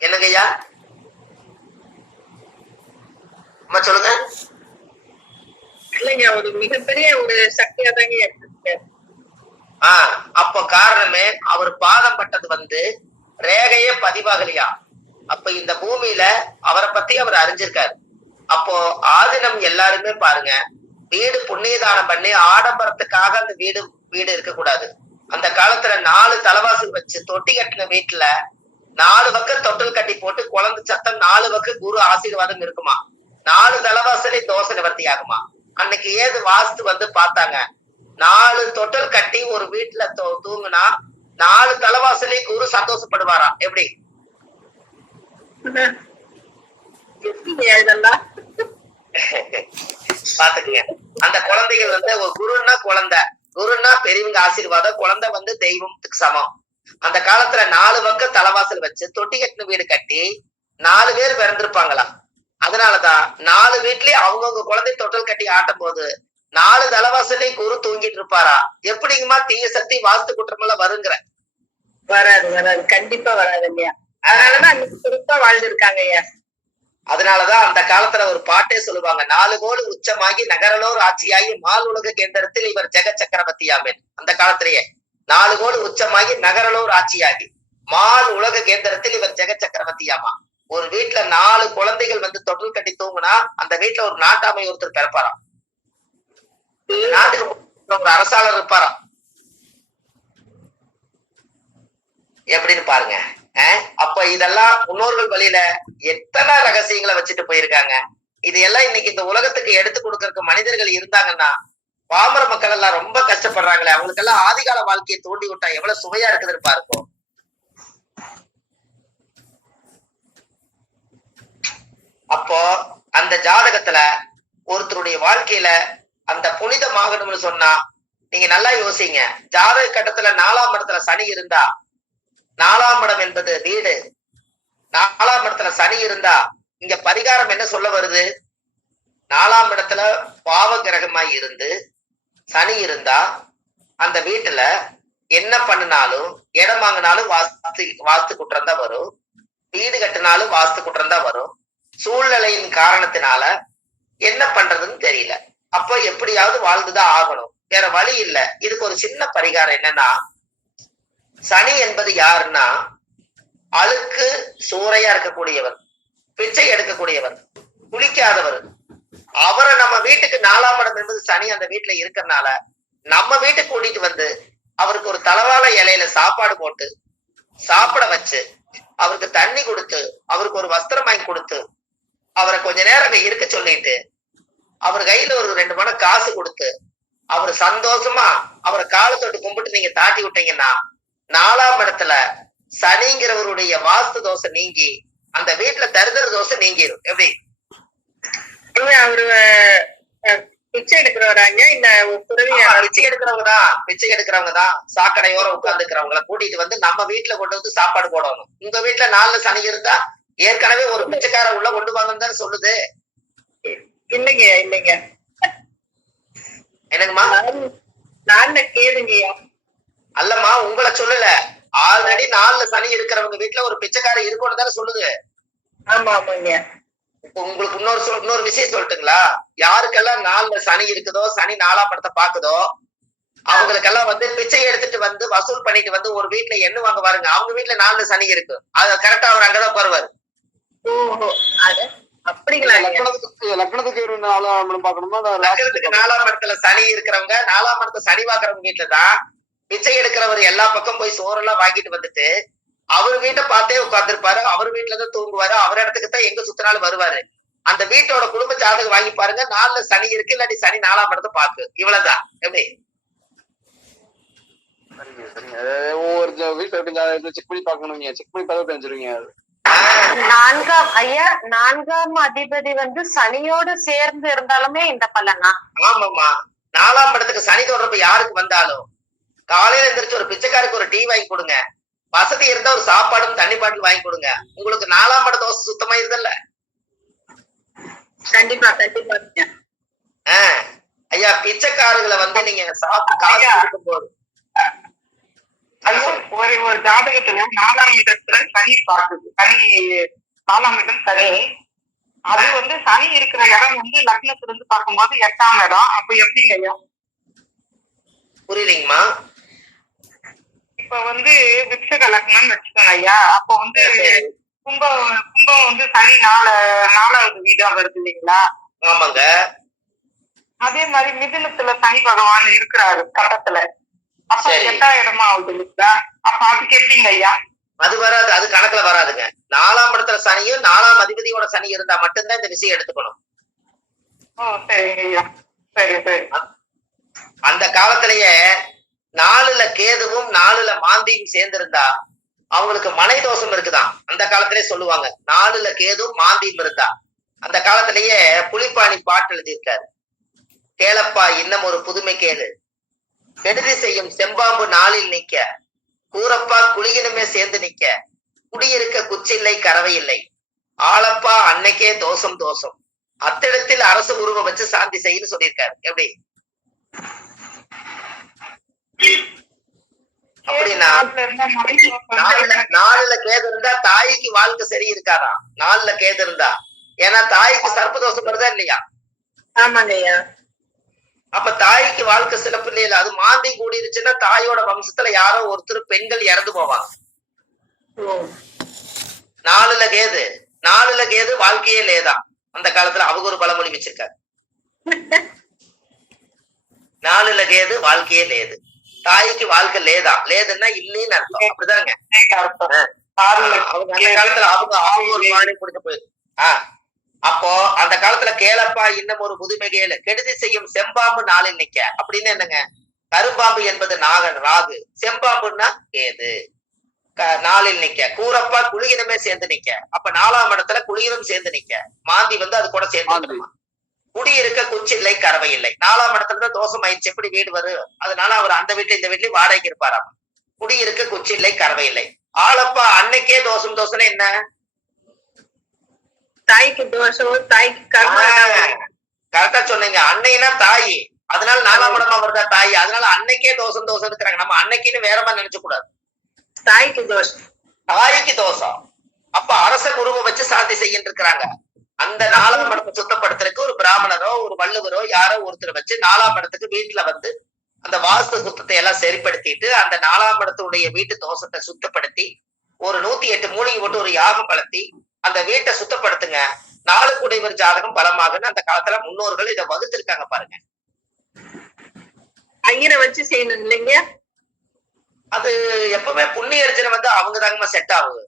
என்னங்கய்யா அம்மா சொல்லுங்க. இல்லைங்க, ஒரு மிகப்பெரிய ஒரு சக்தியா தாங்க இருக்கு. அப்ப காரணமே அவர் பாதம் பட்டது வந்து ரேகையே பதிவாகலையா. அப்ப இந்த பூமியில அவரை பத்தி அவர் அறிஞ்சிருக்காரு. அப்போ ஆதீனம் எல்லாருமே பாருங்க, வீடு புண்ணியதானம் பண்ணி ஆடம்பரத்துக்காக அந்த வீடு இருக்கக்கூடாது. அந்த காலத்துல 4 தலைவாசல் வச்சு தொட்டி கட்டின வீட்டுல 4 பக்கம் தொட்டில் கட்டி போட்டு குழந்தை சத்தம் 4 பக்கம் குரு ஆசீர்வாதம் இருக்குமா. 4 தலைவாசலே தோசை நிவர்த்தி ஆகுமா. அன்னைக்கு ஏது வாஸ்து வந்து பார்த்தாங்க, 4 தொட்டில் கட்டி ஒரு வீட்டுல தூங்குனா 4 தலைவாசலே குரு சந்தோஷப்படுவாராம். எப்படி இதெல்லாம் பாத்துக்கங்க. அந்த குழந்தைகள் வந்து ஒரு குருன்னா குழந்தை, குருன்னா பெரியவங்க ஆசீர்வாதம், குழந்தை வந்து தெய்வத்துக்கு சமம். அந்த காலத்துல 4 பக்கம் தலைவாசல் வச்சு தொட்டி கட்டின வீடு கட்டி 4 பேர் பிறந்திருப்பாங்களாம். அதனாலதான் 4 வீட்லயும் அவங்கவுங்க குழந்தை தொட்டல் கட்டி ஆட்டும் போது 4 தலைவாசலையும் குரு தூங்கிட்டு இருப்பாரா. எப்படிங்கம்மா தீய சக்தி வாஸ்து குற்றம் எல்லாம் வருங்கிற? வராது, கண்டிப்பா வராது இல்லையா. அதனாலதான் அன்னைக்கு சிறப்பா வாழ்ந்துருக்காங்க ஐயா. அதனாலதான் அந்த காலத்துல ஒரு பாட்டே சொல்லுவாங்க, 4 கோடு உச்சமாகி நகரலோர் ஆட்சியாகி மால் உலக கேந்திரத்தில் இவர் ஜெக சக்கரவர்த்தியாமேன். அந்த காலத்திலேயே 4 கோடு உச்சமாகி நகரலோர் ஆட்சியாகி மால் உலக கேந்திரத்தில் இவர் ஜெக சக்கரவர்த்தியாமா. ஒரு வீட்டுல 4 குழந்தைகள் வந்து தொட்டில் கட்டி தூங்குனா அந்த வீட்டுல ஒரு நாட்டாமை ஒருத்தர் பிறப்பாராம். நாட்டுக்கு ஒரு அரசாளர் இருப்பாராம். எப்படின்னு பாருங்க. அப்ப இதெல்லாம் முன்னோர்கள் வழியில எத்தனை ரகசியங்களை வச்சுட்டு போயிருக்காங்க. இது எல்லாம் இன்னைக்கு இந்த உலகத்துக்கு எடுத்து கொடுக்கறதுக்கு மனிதர்கள் இருந்தாங்கன்னா, பாமர மக்கள் எல்லாம் ரொம்ப கஷ்டப்படுறாங்களே, அவங்களுக்கு எல்லாம் ஆதிகால வாழ்க்கையை தோண்டி விட்டா எவ்வளவு சுவையா இருக்குதுன்னு பாருங்க. அப்போ அந்த ஜாதகத்துல ஒருத்தருடைய வாழ்க்கையில அந்த புனிதமாகணும்னு சொன்னா நீங்க நல்லா யோசிங்க. ஜாதக கட்டத்துல 4ஆம் இடத்துல சனி இருந்தா, 4ஆம் இடம் என்பது வீடு, 4ஆம் இடத்துல சனி இருந்தா இங்க பரிகாரம் என்ன சொல்ல வருது? 4ஆம் இடத்துல பாவ கிரகமாய் இருந்து சனி இருந்தா அந்த வீட்டுல என்ன பண்ணினாலும், இடம் வாங்கினாலும் வாஸ்து குற்றம் தான் வரும், வீடு கட்டினாலும் வாஸ்து குற்றம் தான் வரும். சூழ்நிலையின் காரணத்தினால என்ன பண்றதுன்னு தெரியல. அப்போ எப்படியாவது வாழ்ந்துதான் ஆகணும், வேற வழி இல்லை. இதுக்கு ஒரு சின்ன பரிகாரம் என்னன்னா, சனி என்பது யாருன்னா அழுக்கு சூறையா இருக்கக்கூடியவர், பிச்சை எடுக்கக்கூடியவர், குளிக்காதவர். அவரை நம்ம வீட்டுக்கு 4ஆம் இடம் என்பது சனி அந்த வீட்டுல இருக்கிறதுனால நம்ம வீட்டுக்கு கூட்டிட்டு வந்து அவருக்கு ஒரு தலவாழை இலையில சாப்பாடு போட்டு சாப்பிட வச்சு, அவருக்கு தண்ணி கொடுத்து, அவருக்கு ஒரு வஸ்திரம் வாங்கி கொடுத்து, அவரை கொஞ்ச நேரம் அங்க இருக்க சொல்லிட்டு, அவர் கையில ஒரு 2 பணம் காசு கொடுத்து, அவர் சந்தோஷமா அவரை காலை தொட்டு கும்பிட்டு நீங்க தாட்டி விட்டீங்கன்னா 4ஆம் இடத்துல சனிங்கிறவருடைய வாஸ்து தோசை நீங்கி அந்த வீட்டுல தரித்திர தோசை நீங்கிடும். எப்படி? அவரு பிச்சை எடுக்கிறவராங்க இந்த பிச்சை எடுக்கிறவங்க தான் சாக்கடையோர உட்கார்ந்துக்கிறவங்களை கூட்டிட்டு வந்து நம்ம வீட்டுல கொண்டு வந்து சாப்பாடு போடணும். உங்க வீட்டுல 4 சனி இருந்தா ஏற்கனவே ஒரு பிச்சைக்கார உள்ள கொண்டு வாங்கன்னு தானே சொல்லுது. இல்லைங்க இல்லைங்க, என்னங்கம்மா? நான் கேளுங்கய்யா. அல்லம்மா, உங்களை சொல்லல, ஆல்ரெடி 4 சனி இருக்கிறவங்க வீட்டுல ஒரு பிச்சைக்கார இருக்கணும் தானே சொல்லுது. ஆமா ஆமாங்க. இப்போ உங்களுக்கு இன்னொரு விஷயம் சொல்லட்டுங்களா? யாருக்கெல்லாம் 4 சனி இருக்குதோ, சனி 4ஆம் இடத்தை பாக்குதோ, அவங்களுக்கெல்லாம் வந்து பிச்சை எடுத்துட்டு வந்து வசூல் பண்ணிட்டு வந்து ஒரு வீட்டுல எண்ணு வாங்க பாருங்க, அவங்க வீட்டுல 4 சனி இருக்கு, அது கரெக்டா அவர் அங்கதான் போடுவாரு. ஓஹோ, அது அப்படிங்களா? லக்னத்துக்கு 4ஆம் இடம் பாக்கணுமா? லக்னத்துக்கு 4ஆம் இடத்துல சனி இருக்கிறவங்க, 4ஆம் இடத்துல சனி பாக்குறவங்க வீட்டுலதான் பிச்சை எடுக்கிறவர் எல்லா பக்கம் போய் சோறெல்லாம் வாங்கிட்டு வந்துட்டு அவர் வீட்டை பார்த்தே உட்கார்ந்துருப்பாரு, அவர் வீட்டுலதான் தூங்குவாரு, அவர் இடத்துக்கு தான் எங்க சுத்தினாலும் வருவாரு. அந்த வீட்டோட குடும்ப ஜாதகம் வாங்கி பாருங்க, 4 சனி இருக்கு, இல்லாட்டி சனி 4ஆம் இடத்தை பாக்கு. இவ்வளவுதான். எப்படி? ஒவ்வொரு வீட்டுல செக் பண்ணி பாக்கணுங்க, செக் பண்ணி பார்த்தா தெரிஞ்சிருவீங்க. 4ஆம் அதிபதி வந்து சனியோடு சேர்ந்து இருந்தாலுமே இந்த பலனா? ஆமாமா, 4ஆம் இடத்துக்கு சனி தொடர்பு யாருக்கு வந்தாலும் காலையில எந்திரிச்சு ஒரு பிச்சைக்காருக்கு ஒரு டீ வாங்கி கொடுங்க, வசதி இருந்தா ஒரு சாப்பாடும் தண்ணி பாட்டில் வாங்கி கொடுங்க, உங்களுக்கு 4ஆம் இட தோசை சுத்தமா இருந்தல்ல. கண்டிப்பா கண்டிப்பா. ஐயா, பிச்சைக்காரர்களை வந்து நீங்க சாப்பிட்டு காசு கொடுக்கும் போது ஒரு ஜாதகத்துல 4ஆம் இடத்துல சனி பாக்குது, சனி 4ஆம் இடம் சனி, அது வந்து சனி இருக்கிற இடம் வந்து லக்னத்துல இருந்து பார்க்கும்போது 8ஆம் இடம். அப்ப எப்படிங்க ஐயா? புரியலீங்கம்மா? இப்ப வந்து விருச்சக லக்னம்னு வச்சுக்கோங்க ஐயா. அப்போ வந்து கும்பம் வந்து சனி 4வது வீடா வருது இல்லைங்களா? ஆமாங்க. அதே மாதிரி மிதுனத்துல சனி பகவான் இருக்கிறாரு கட்டத்துல, அப்ப 8ஆம் இடமா ஆகுது இல்லைங்களா? அப்ப அதுக்கு எப்படிங்க ஐயா? அது வராது, அது கணக்குல வராதுங்க. 4ஆம் இடத்துல சனியும் 4ஆம் அதிபதியோட சனி இருந்தா மட்டும்தான் இந்த விஷயம் எடுத்துக்கணும். ஓ சரிங்க ஐயா, சரி சரி. அந்த காலத்திலேயே 4ல கேதுவும் 4ல மாந்தியும் சேர்ந்திருந்தா அவங்களுக்கு மனை தோஷம் இருக்குதான். அந்த காலத்திலே சொல்லுவாங்க, 4ல கேதுவும் மாந்தியும் இருந்தா. அந்த காலத்திலேயே புலிப்பாணி பாட்டு எழுதியிருக்காரு. கேளப்பா இன்னும் ஒரு புதுமை கேளு, கெடுதி செய்யும் செம்பாம்பு 4ல் நிக்க, கூறப்பா குளியினுமே சேர்ந்து நிக்க, குடியிருக்க குச்சில்லை கறவை இல்லை, ஆளப்பா அன்னைக்கே தோஷம் தோஷம், அத்திடத்தில் அரசு உருவம் வச்சு சாந்தி செய்யன்னு சொல்லியிருக்காரு. எப்படி? அப்படின்னா 4ல கேது இருந்தா தாய்க்கு வாழ்க்கை சரி இருக்காராம். 4ல கேது இருந்தா, ஏன்னா தாய்க்கு சர்ப்ப தோஷம் வருதா இல்லையா? ஆமாங்கய்யா. அப்ப தாய்க்கு வாழ்க்கை சிறப்பு இல்லையா? அது மாந்தி கூடிருச்சுன்னா தாயோட வம்சத்துல யாரோ ஒருத்தர் பெண்கள் இறந்து போவாங்க. 4ல கேது வாழ்க்கையே லேதான். அந்த காலத்துல அவங்க ஒரு பழமொழி வச்சிருக்காரு, 4ல கேது வாழ்க்கையே லேது, தாய்க்கு வாழ்க்கை லேதா. லேதுன்னா இல்லைன்னு அர்த்தம். அப்படிதாங்க அவங்க அந்த காலத்துல அவங்க ஒரு பாணி கொடுத்து போயிருக்கு. அப்போ அந்த காலத்துல கேளப்பா இன்னும் ஒரு புதுமை கேளு, கெடுதி செய்யும் செம்பாம்பு 4ல் நிக்க. அப்படின்னு என்னங்க? கரும்பாம்பு என்பது நாகன் ராகு, செம்பாம்புன்னா கேது, 4ல் நிக்க. கூறப்பா குளியினுமே சேர்ந்து நிக்க. அப்ப 4ஆம் இடத்துல குளியினும் சேர்ந்து நிக்க, மாந்தி வந்து அது கூட சேர்ந்து. குடியிருக்க குச்சில்லை கறவை இல்லை. 4ஆம் இடத்துலதான் தோஷம் ஆயிடுச்சு, எப்படி வீடு வரும்? அதனால அவர் அந்த வீட்டுல இந்த வீட்லயும் வாடகைக்கு இருப்பாராம். குடியிருக்க குச்சில்லை கறவை இல்லை. ஆளப்பா அன்னைக்கே தோஷம் என்ன? தாய்க்கு தோஷம், தாய்க்கு கர்மம். கரெக்டா சொன்னீங்க. அன்னைனா தாய், அதனால 4ஆம் இடமா வருதா தாய், அதனால அன்னைக்கே தோஷம் இருக்கிறாங்க. நம்ம அன்னைக்குன்னு வேற மாதிரி நினைச்ச கூடாது. தாய்க்கு தோஷம், தாய்க்கு தோஷம். அப்ப அரச குருவை வச்சு சாந்தி செய்யிட்டு இருக்கிறாங்க. அந்த 4ஆம் இடத்தை சுத்தப்படுத்துறதுக்கு ஒரு பிராமணரோ ஒரு வள்ளுவரோ யாரோ ஒருத்தர் வச்சு 4ஆம் இடத்துக்கு வீட்டுல வந்து அந்த வாஸ்து சுத்தத்தை எல்லாம் சரிப்படுத்திட்டு அந்த 4ஆம் இடத்துடைய வீட்டு தோஷத்தை சுத்தப்படுத்தி ஒரு 108 மூலிகை போட்டு ஒரு யாகம் வளர்த்தி அந்த வீட்டை சுத்தப்படுத்துங்க. 4 குடைவர் ஜாதகம் பலமாகுன்னு அந்த காலத்துல முன்னோர்கள் இதை வகுத்திருக்காங்க பாருங்க. ஐயரை வச்சு செய்யணும் இல்லைங்க? அது எப்பவுமே புண்ணிய அர்ச்சனை வந்து அவங்க தாங்கம்மா செட் ஆகுது.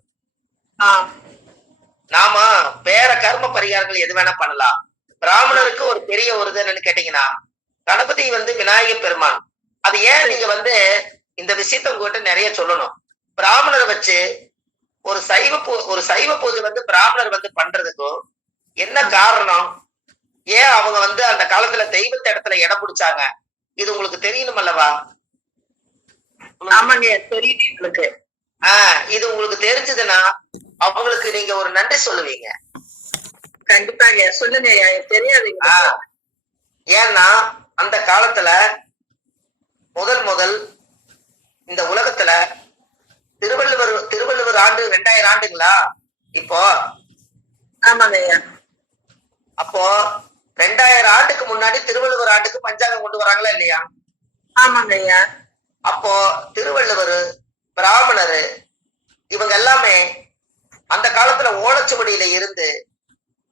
ஆஹ் நாம வேற கர்ம பரிகாரங்கள் எது வேணா பண்ணலாம். பிராமணருக்கு ஒரு பெரிய ஒரு இது என்னன்னு கேட்டீங்கன்னா, கணபதி வந்து விநாயகர் பெருமான். அது ஏன் நீங்க வந்து இந்த விஷயத்த உங்ககிட்ட நிறைய சொல்லணும். பிராமணரை வச்சு ஒரு சைவ பூஜை வந்து பிராமணர் வந்து பண்றதுக்கும் என்ன காரணம்? ஏன் அவங்க வந்து அந்த காலத்துல தெய்வத்த இடத்துல இடம் பிடிச்சாங்க? இது உங்களுக்கு தெரியணும் அல்லவா? ஆமாங்க, தெரியுது எங்களுக்கு. இது உங்களுக்கு தெரிஞ்சதுன்னா அவங்களுக்கு நீங்க ஒரு நன்றி சொல்லுவீங்க. கண்டிப்பாங்க, சொல்லுங்க. தெரியாதுங்க. ஏன்னா அந்த காலத்துல முதல் இந்த உலகத்துல திருவள்ளுவர் ஆண்டு 2000 ஆண்டுங்களா இப்போ? ஆமாங்க ஐயா. அப்போ 2000 ஆண்டுக்கு முன்னாடி திருவள்ளுவர் ஆண்டுக்கு பஞ்சாங்கம் கொண்டு வராங்களா இல்லையா? ஆமாங்க ஐயா. அப்போ திருவள்ளுவர், பிராமணரு இவங்க எல்லாமே அந்த காலத்துல ஓலைச்சுவடியில இருந்து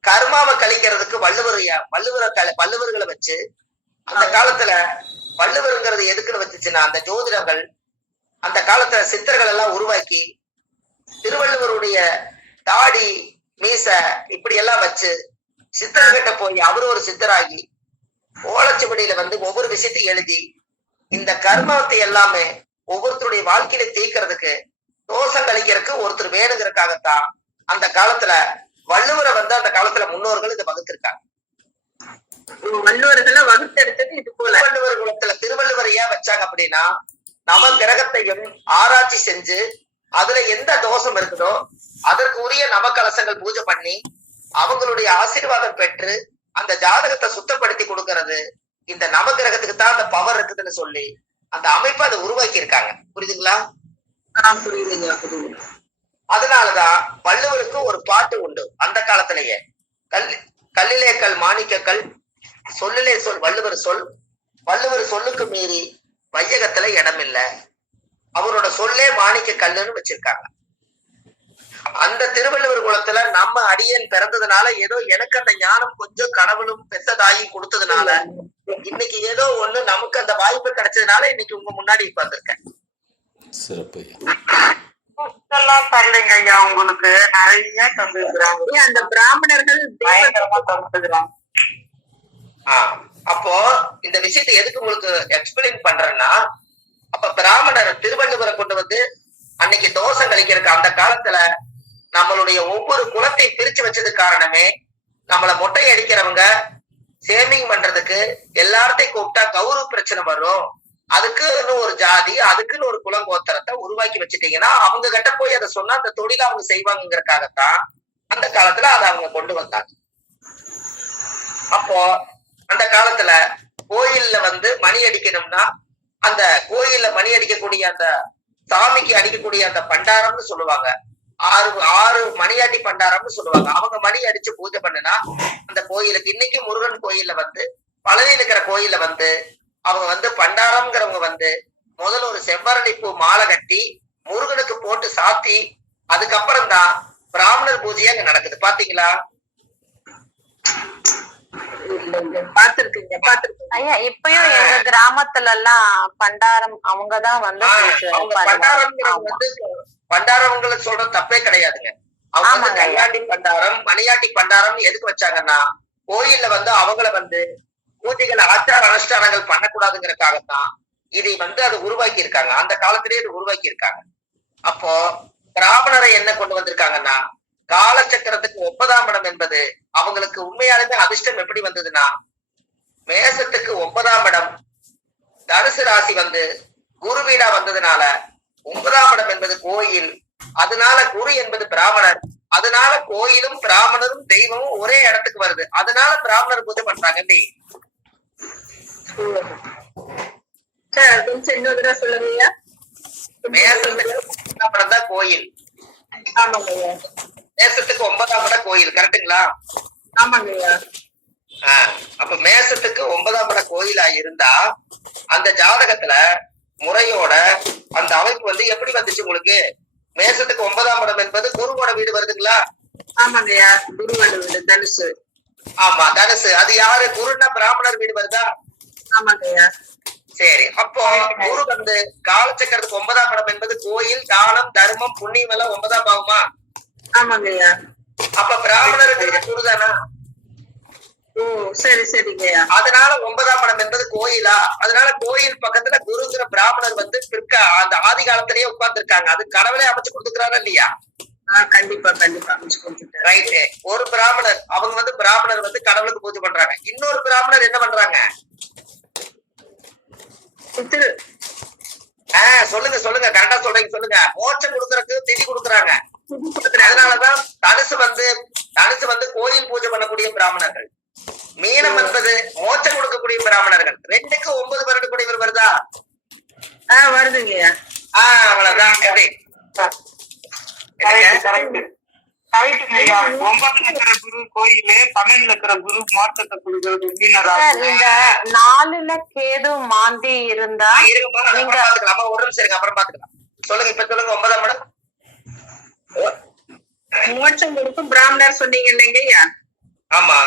கர்மாவை கழிக்கிறதுக்கு வள்ளுவர்களை வச்சு அந்த காலத்துல வள்ளுவருங்கிறது எதுக்குன்னு வச்சுச்சுன்னா அந்த ஜோதிடர்கள் அந்த காலத்துல சித்தர்கள் எல்லாம் உருவாக்கி திருவள்ளுவருடைய தாடி மீச இப்படி எல்லாம் வச்சு சித்தர்கிட்ட போய் அவரு ஒரு சித்தராகி ஓலைச்சுவடியில வந்து ஒவ்வொரு விஷயத்தையும் எழுதி இந்த கர்மத்தை எல்லாமே ஒவ்வொருத்தருடைய வாழ்க்கையில தீர்க்கறதுக்கு தோஷம் கழிக்கிறதுக்கு ஒருத்தர் வேணுங்கிறதுக்காகத்தான் அந்த காலத்துல வள்ளுவரை வந்து அந்த காலத்துல முன்னோர்கள் இதை வகுத்திருக்காங்க. வள்ளுவர்களை வகுத்தெடுத்தது இது போல. திருவள்ளுவர் குலத்துல திருவள்ளுவர் ஏன் வச்சாங்க அப்படின்னா, நவ கிரகத்தையும் ஆராய்ச்சி செஞ்சு அதுல எந்த தோஷம் இருக்குதோ அதற்கு உரிய நவகலசங்கள் பூஜை பண்ணி அவங்களுடைய ஆசீர்வாதம் பெற்று அந்த ஜாதகத்தை சுத்தப்படுத்தி கொடுக்கறது இந்த நவகிரகத்துக்கு தான் அந்த பவர் இருக்குதுன்னு சொல்லி அந்த அமைப்பை அதை உருவாக்கி இருக்காங்க. புரியுதுங்களா? அதனாலதான் வள்ளுவருக்கு ஒரு பாட்டு உண்டு அந்த காலத்திலேயே. கல்லிலே கல் மாணிக்க கல், சொல்லிலே சொல் வள்ளுவர் சொல்லுக்கு மீறி வையகத்துல இடம் இல்லை, அவரோட சொல்லே மாணிக்க கல்லுன்னு வச்சிருக்காங்க. அந்த திருவள்ளுவர் குலத்துல நம்ம அடியேன் பிறந்ததுனால ஏதோ எனக்கு அந்த ஞானம் கொஞ்சம் கடவுளும் பெத்ததாயி கொடுத்ததுனால இன்னைக்கு ஏதோ ஒண்ணு நமக்கு அந்த வாய்ப்பு கிடைச்சதுனால இன்னைக்கு உங்க முன்னாடி உட்கார்ந்திருக்கேன். சிறப்பு. தரலைங்க ஐயா, உங்களுக்கு நிறைய தந்துருக்குறாங்க. அந்த பிராமணர்கள் பயங்கரமா தந்துருக்குறாங்க. அப்போ இந்த விஷயத்தை எதுக்கு உங்களுக்கு எக்ஸ்பிளைன் பண்றேன்னா, அப்ப பிராமணர் திருவள்ளுவரை கொண்டு வந்து அன்னைக்கு தோஷம் கழிக்கிறதுக்கு அந்த காலத்துல நம்மளுடைய ஒவ்வொரு குலத்தை பிரிச்சு வச்சது காரணமே, நம்மள மொட்டை அடிக்கிறவங்க சேமிங் பண்றதுக்கு எல்லார்த்தையும் கூப்பிட்டா கௌரவ பிரச்சனை வரும், அதுக்குன்னு ஒரு ஜாதி அதுக்குன்னு ஒரு குலங்கோத்திரத்தை உருவாக்கி வச்சுட்டீங்கன்னா அவங்க கிட்ட போய் அதை சொன்னா அந்த தொழிலை அவங்க செய்வாங்கிறதுக்காகத்தான் அந்த காலத்துல அதை அவங்க கொண்டு வந்தாங்க. அப்போ அந்த காலத்துல கோயில்ல வந்து மணி அடிக்கணும்னா அந்த கோயில்ல மணி அடிக்கக்கூடிய அந்த சாமிக்கு அடிக்கக்கூடிய அந்த பண்டாரம்னு சொல்லுவாங்க, ஆறு மணியாட்டி பண்டாரம்னு சொல்லுவாங்க. அவங்க மணி அடிச்சு பூஜை பண்ணுனா அந்த கோயிலுக்கு இன்னைக்கு முருகன் கோயில்ல வந்து பழனியில் இருக்கிற கோயில்ல வந்து அவங்க வந்து பண்டாரம்ங்கிறவங்க வந்து முதல்ல ஒரு செவ்வரளி பூ மாலை கட்டி முருகனுக்கு போட்டு சாத்தி அதுக்கப்புறம் தான் பிராமணர் பூஜையா அங்க நடக்குது. பாத்தீங்களா? ஐயா, இப்பயும் எங்க கிராமத்துல எல்லாம் பண்டாரம் அவங்கதான் வந்து பண்டாரவங்களை சொல்ற தப்பே கிடையாதுங்க. அவங்க வந்து கையாண்டி பண்டாரம் மணியாட்டி பண்டாரம் எதுக்கு வச்சாங்கன்னா, கோயில்ல வந்து அவங்கள வந்து பூஜைகள் ஆச்சார அனுஷ்டானங்கள் பண்ணக்கூடாதுங்கிறதுக்காகத்தான் இதை வந்து அதை உருவாக்கி இருக்காங்க. அந்த காலத்திலேயே இது உருவாக்கி இருக்காங்க. அப்போ பிராமணரை என்ன கொண்டு வந்திருக்காங்கன்னா, காலச்சக்கரத்துக்கு 9ஆம் இடம் என்பது அவங்களுக்கு உண்மையாலுமே அதிர்ஷ்டம் எப்படி வந்ததுன்னா, மேசத்துக்கு 9ஆம் இடம் தனுசு ராசி வந்து குரு வீடா வந்ததுனால 9ஆம் இடம் என்பது கோயில், அதனால குரு என்பது பிராமணர், அதனால கோயிலும் பிராமணரும் தெய்வமும் ஒரே இடத்துக்கு வருது, அதனால பிராமணர் பூஜை பண்றாங்க. எப்படி சார் கொஞ்சம் இன்னொரு தடவை சொல்லுங்க. மேசத்துக்கு 9ஆம் இடம் தான் கோயில், ஆமாங்க ஐயா. மேசத்துக்கு 9ஆம் இடம் கோயில், கரெக்டுங்களா? ஆமாங்க ஐயா. அப்ப மேசத்துக்கு 9ஆம் இடம் கோயிலா இருந்தா அந்த ஜாதகத்துல முறையோட அந்த அமைப்பு வந்து எப்படி வந்துச்சு உங்களுக்கு? மேசத்துக்கு 9ஆம் இடம் என்பது குருவோட வீடு வருதுங்களா? ஆமாங்க ஐயா. குருவோட வீடு தனுசு. ஆமா தனுசு. அது யாரு? குருன்னா பிராமணர் வீடு வருதா? ஆமாங்க ஐயா. சரி, அப்போ குரு வந்து காலச்சக்கரத்துக்கு 9ஆம் இடம் என்பது கோயில், தானம், தர்மம், புண்ணியம் எல்லாம் 9ஆம் பாவமா? ஆமாங்க ஐயா. அப்ப பிராமணருக்கு குரு தானா? ஓ சரி சரிங்க ஐயா. அதனால 9ஆம் இடம் என்பது கோயிலா? அதனால கோயில் பக்கத்துல குருங்கிற பிராமணர் வந்து அந்த ஆதி காலத்திலேயே உட்கார்ந்து இருக்காங்க. அது கடவுளே அமைச்சு கொடுத்துக்கிறாரா இல்லையா? கண்டிப்பா கண்டிப்பா அமைச்சு கொடுத்துட்டாரு. ரைட்டு. ஒரு பிராமணர் அவங்க வந்து பிராமணர் வந்து கடவுளுக்கு பூஜை பண்றாங்க. இன்னொரு பிராமணர் என்ன பண்றாங்க? சொல்லுங்க சொல்லுங்க, கரெக்டா சொல்றீங்க, சொல்லுங்க. மோட்சம் கொடுக்கறதுக்கு திதி கொடுக்குறாங்க. அதனாலதான் தனுசு வந்து கோயில் பூஜை பண்ணக்கூடிய பிராமணர்கள், மீனம் என்பது மோட்சம் கொடுக்கக்கூடிய பிராமணர்கள். 2க்கு 9 வருடக்கூடியவர் வருதா? வருதுங்க. அவ்வளவுதான். எப்படி 9ல இருக்கிற குரு கோயிலு, 12ல இருக்கிற குரு மோட்சத்தை கொடுக்கறது. இந்த 4ல கேது மாந்தி இருந்தா பாத்துக்கலாம். ஒரு நிமிஷம் இருங்க, அப்புறம் பாத்துக்கலாம். சொல்லுங்க, இப்ப சொல்லுங்க. 9ஆம் இடம் மோட்சம் கொடுக்கும் பிராமணர் சொன்னீங்க இல்லைங்க ஐயா? ஆமா.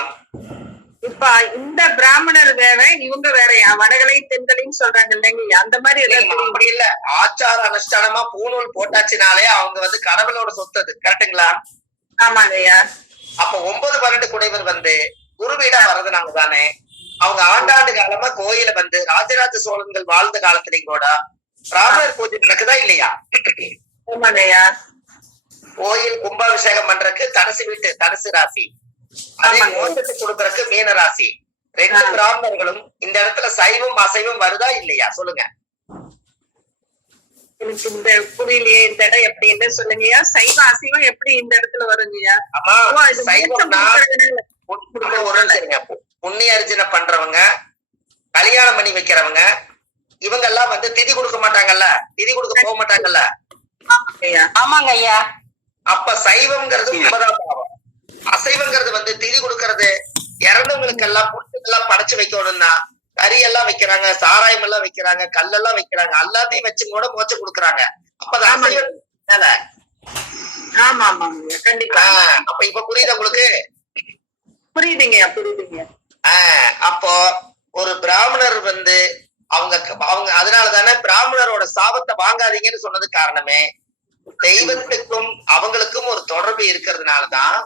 இப்ப இந்த பிராமணர் வேற, இவங்க வேறயா? வடகலை தென்கலைன்னு சொல்றாங்க இல்லைங்க? அந்த மாதிரி அப்படி இல்ல. ஆச்சார அனுஷ்டானமா பூநூல் போட்டாச்சுனாலே அவங்க வந்து கடவுளோட சொத்து. அது கரெக்டுங்களா? ஆமாங்க ஐயா. அப்ப 9, 12 குடைவர் வந்து குரு வீடா வர்றதுனால தானே அவங்க ஆண்டாண்டு காலமா கோயில வந்து ராஜராஜ சோழன்கள் வாழ்ந்த காலத்திலையும் கூட பிராமணர் பூஜை நடக்குதா இல்லையா? ஆமாங்க ஐயா. கோயில் கும்பாபிஷேகம் பண்றதுக்கு தனுசு வீட்டு தனுசு ராசி, அதே மோட்சத்தை கொடுக்கறதுக்கு மீன ராசி. 2 பிராமணர்களும் இந்த இடத்துல சைவம் அசைவம் வருதா இல்லையா? சொல்லுங்க. எனக்கு இந்த புரியலையே. இந்த இடம் எப்படி என்ன சொல்லுங்கய்யா? சைவ அசைவம் எப்படி இந்த இடத்துல வருங்கய்யா? புண்ணிய அர்ஜுன பண்றவங்க, கல்யாணம் பண்ணி வைக்கிறவங்க, இவங்க எல்லாம் வந்து திதி கொடுக்க மாட்டாங்கல்ல, திதி கொடுக்க போக மாட்டாங்கல்ல. ஆமாங்க ஐயா. அப்ப சைவம்ங்கிறது 9ஆம் பாவம், அசைவங்கிறது வந்து திதி கொடுக்கறது. இறந்தவங்களுக்கு எல்லாம் புட்டுக்கெல்லாம் படைச்சு வைக்கணும்னா கறி எல்லாம் வைக்கிறாங்க, சாராயம் எல்லாம் வைக்கிறாங்க, கல்லெல்லாம் வைக்கிறாங்க, எல்லாத்தையும் வச்சு கூட மோட்சம் கொடுக்குறாங்க. அப்ப அது அசைவம். ஆமா ஆமாங்க கண்டிப்பா. அப்ப இப்ப புரியுதா உங்களுக்கு? புரியுதுங்க புரியுதுங்க. அப்போ ஒரு பிராமணர் வந்து அவங்க அதனாலதானே பிராமணரோட சாபத்தை வாங்காதீங்கன்னு சொன்னது காரணமே தெய்வத்துக்கும் அவங்களுக்கும் ஒரு தொடர்பு இருக்கிறதுனாலதான்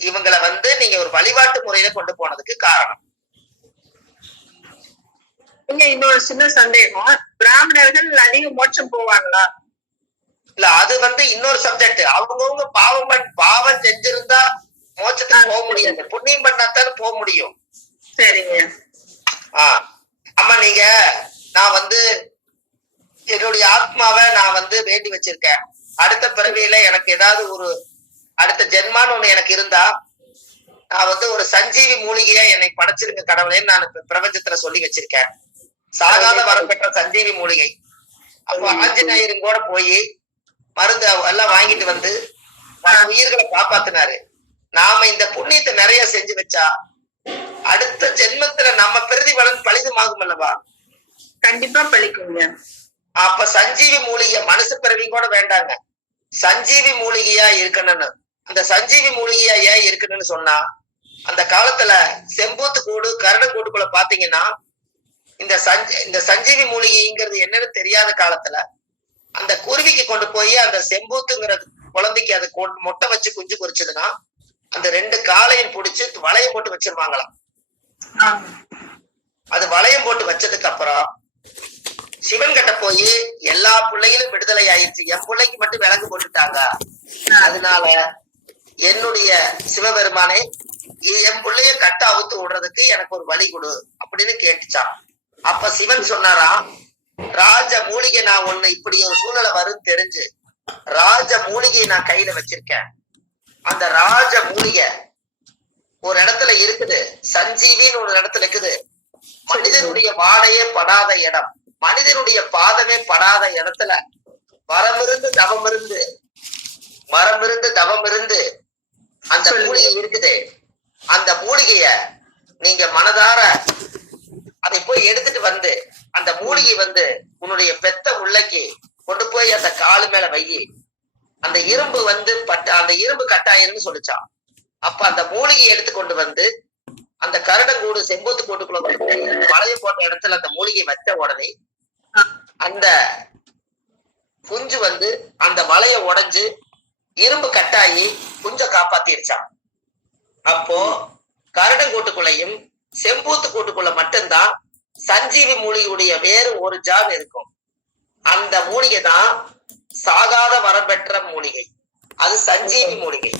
இவங்களை வந்து நீங்க ஒரு வழிபாட்டு முறையில கொண்டு போனதுக்கு காரணம். இன்னொரு சின்ன சந்தேகம், பிராமணர்கள் அதிக மோட்சம் போவாங்களா? இல்ல, அது வந்து இன்னொரு சப்ஜெக்ட். அவங்கவுங்க பாவம் செஞ்சிருந்தா மோட்சத்துக்கு போக முடியாது, புண்ணியம் பண்ணாத்தானே போக முடியும். சரிங்க. ஆமா. நான் வந்து என்னுடைய ஆத்மாவை நான் வந்து வேண்டி வச்சிருக்கேன். அடுத்த பிறவியில எனக்கு ஏதாவது ஒரு அடுத்த ஜென்மான்னு ஒண்ணு எனக்கு இருந்தா நான் வந்து ஒரு சஞ்சீவி மூலிகையா என்னை படைச்சிருக்க கடவுளேன்னு நான் பிரபஞ்சத்துல சொல்லி வச்சிருக்கேன். சாகாத வரம் பெற்ற சஞ்சீவி மூலிகை. அப்போ ஆஞ்சநேயரும் கூட போய் மருந்து எல்லாம் வாங்கிட்டு வந்து உயிர்களை காப்பாத்தினாரு. நாம இந்த புண்ணியத்தை நிறைய செஞ்சு வச்சா அடுத்த ஜென்மத்துல நம்ம பிரதிபலன் பலிதமாகும் அல்லவா? கண்டிப்பா பலிக்குங்க. அப்ப சஞ்சீவி மூலிகை மனுஷ பிறவி கூட வேண்டாங்க, சஞ்சீவி மூலிகையா இருக்கணும்னு. அந்த சஞ்சீவி மூலிகையா ஏன் இருக்கணும்னு சொன்னா, அந்த காலத்துல செம்பூத்து கூடு கருடங்கூட்டுக்குள்ள பாத்தீங்கன்னா இந்த சஞ்சீவி மூலிகைங்கிறது என்னன்னு தெரியாத காலத்துல அந்த குருவிக்கு கொண்டு போய் அந்த செம்பூத்துங்கிற குழந்தைக்கு அது முட்டை வச்சு குஞ்சு பொரிச்சதுன்னா அந்த 2 காலையும் பிடிச்சு வளையம் போட்டு வச்சிருவாங்களாம். அது வளையம் போட்டு வச்சதுக்கு அப்புறம் சிவன் கிட்ட போய் எல்லா பிள்ளைகளும் விடுதலை ஆயிடுச்சு, என் பிள்ளைக்கு மட்டும் விலங்கு போட்டுட்டாங்க, அதனால என்னுடைய சிவபெருமானே என் பிள்ளைய கட்ட அவுத்து விடுறதுக்கு எனக்கு ஒரு வழி கொடு அப்படின்னு கேட்டுச்சான். அப்ப சிவன் சொன்னாராம், ராஜ மூலிகை நான் ஒண்ணு இப்படி ஒரு சூழ்நிலை வரும்னு தெரிஞ்சு ராஜ மூலிகையை நான் கையில வச்சிருக்கேன். அந்த ராஜ மூலிகை ஒரு இடத்துல இருக்குது, சஞ்சீவின்னு ஒரு இடத்துல இருக்குது. மனிதனுடைய வாடையே படாத இடம், மனிதனுடைய பாதமே படாத இடத்துல மரமிருந்து தவம் இருந்து அந்த மூலிகை இருக்குது. அந்த மூலிகைய நீங்க மனதார அதை போய் எடுத்துட்டு வந்து அந்த மூலிகை வந்து உன்னுடைய பெத்த முல்லைக்கு கொண்டு போய் அந்த காலு மேல வையி, அந்த இரும்பு வந்து அந்த இரும்பு கட்டாயிருன்னு சொல்லிச்சான். அப்ப அந்த மூலிகையை எடுத்து கொண்டு வந்து அந்த கரடங்கூடு செம்போத்து கூட்டுக்குள்ள மலையை போட்ட இடத்துல அந்த மூலிகை வச்ச உடனே அந்த குஞ்சு வந்து அந்த மலையை உடைஞ்சு இரும்பு கட்டாயி குஞ்ச காப்பாத்திருச்சான். அப்போ கரடங்கூட்டுக்குள்ளையும் செம்பூத்து கூட்டுக்குள்ள மட்டும்தான் சஞ்சீவி மூலிகையுடைய வேறு ஒரு ஜான் இருக்கும். அந்த மூலிகை தான் சாகாத வரம் பெற்ற மூலிகை, அது சஞ்சீவி மூலிகை,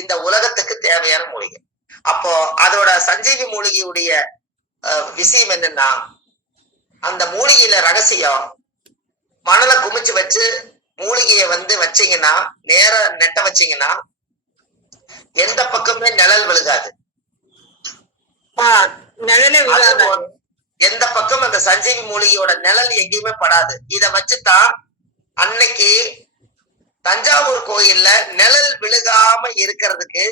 இந்த உலகத்துக்கு தேவையான மூலிகை. அப்போ அதோட சஞ்சீவி மூலிகையுடைய விஷயம் என்னன்னா, அந்த மூலிகையில ரகசியம், மணலை குமிச்சு வச்சு மூலிகைய வந்து வச்சீங்கன்னா, நேர நெட்ட வச்சீங்கன்னா எந்த பக்கமே நிழல் விழுகாது. எந்த பக்கம் அந்த சஞ்சீவி மூலிகையோட நிழல் எங்கேயுமே படாது. இத வச்சுதான் அன்னைக்கு தஞ்சாவூர் கோயில்ல நிழல் விழுகாம இருக்கிறதுக்கு,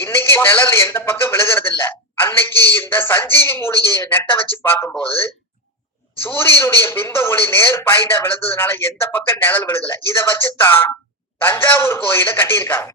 இன்னைக்கு நிழல் எந்த பக்கம் விழுகிறது இல்ல. அன்னைக்கு இந்த சஞ்சீவி மூலிகையை நெட்ட வச்சு பார்க்கும்போது சூரியனுடைய பிம்ப ஒளி நேர் பாயிண்டா விழுந்ததுனால எந்த பக்கம் நிழல் விழுகல. இத வச்சுதான் தஞ்சாவூர் கோயில கட்டியிருக்காங்க.